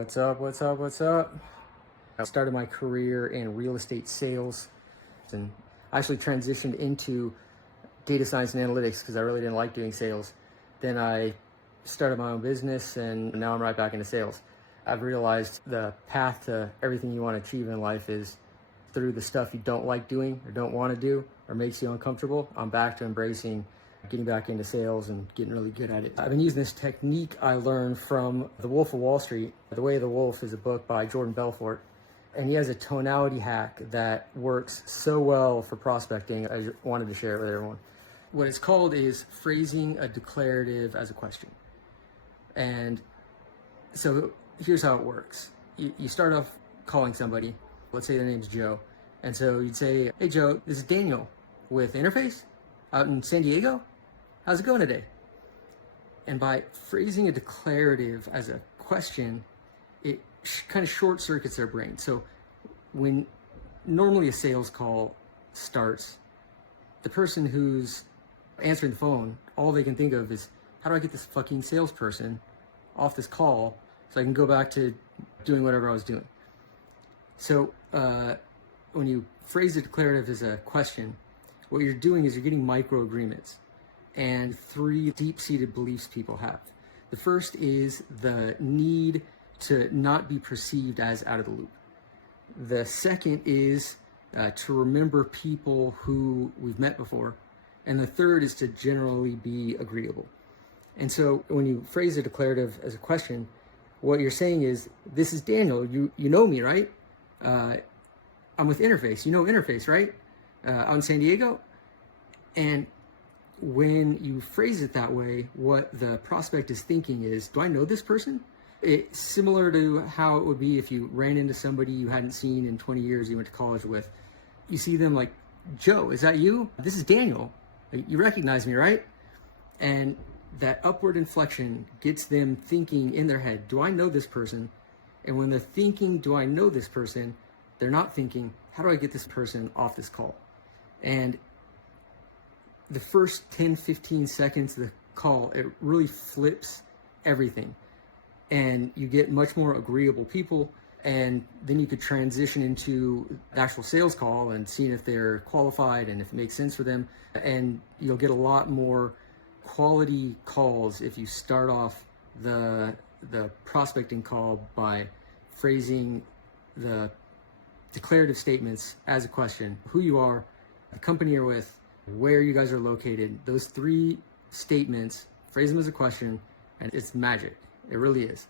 What's up? What's up? What's up? I started my career in real estate sales and I actually transitioned into data science and analytics because I really didn't like doing sales. Then I started my own business and now I'm right back into sales. I've realized the path to everything you want to achieve in life is through the stuff you don't like doing or don't want to do or makes you uncomfortable. I'm back to embracing getting back into sales and getting really good at it. I've been using this technique I learned from The Wolf of Wall Street. The Way of the Wolf is a book by Jordan Belfort, and he has a tonality hack that works so well for prospecting. I wanted to share it with everyone. What it's called is phrasing a declarative as a question. And so here's how it works. You start off calling somebody, let's say their name's Joe. And so you'd say, "Hey Joe, this is Daniel with Interface out in San Diego. How's it going today?" And by phrasing a declarative as a question, it kind of short circuits their brain. So when normally a sales call starts, the person who's answering the phone, all they can think of is, how do I get this fucking salesperson off this call so I can go back to doing whatever I was doing? So when you phrase a declarative as a question, what you're doing is you're getting micro agreements and three deep-seated beliefs people have. The first is the need to not be perceived as out of the loop. The second is to remember people who we've met before. And the third is to generally be agreeable. And so when you phrase a declarative as a question, what you're saying is, "This is Daniel, you know me, right? I'm with Interface, you know Interface, right? Out in San Diego." And when you phrase it that way, what the prospect is thinking is, do I know this person? It's similar to how it would be if you ran into somebody you hadn't seen in 20 years you went to college with. You see them like, "Joe, is that you? This is Daniel. You recognize me, right?" And that upward inflection gets them thinking in their head, do I know this person? And when they're thinking, do I know this person? They're not thinking, how do I get this person off this call? And the first 10, 15 seconds of the call, it really flips everything. And you get much more agreeable people. And then you could transition into the actual sales call and seeing if they're qualified and if it makes sense for them. And you'll get a lot more quality calls if you start off the prospecting call by phrasing the declarative statements as a question: who you are, the company you're with, where you guys are located. Those three statements, phrase them as a question, and it's magic. It really is.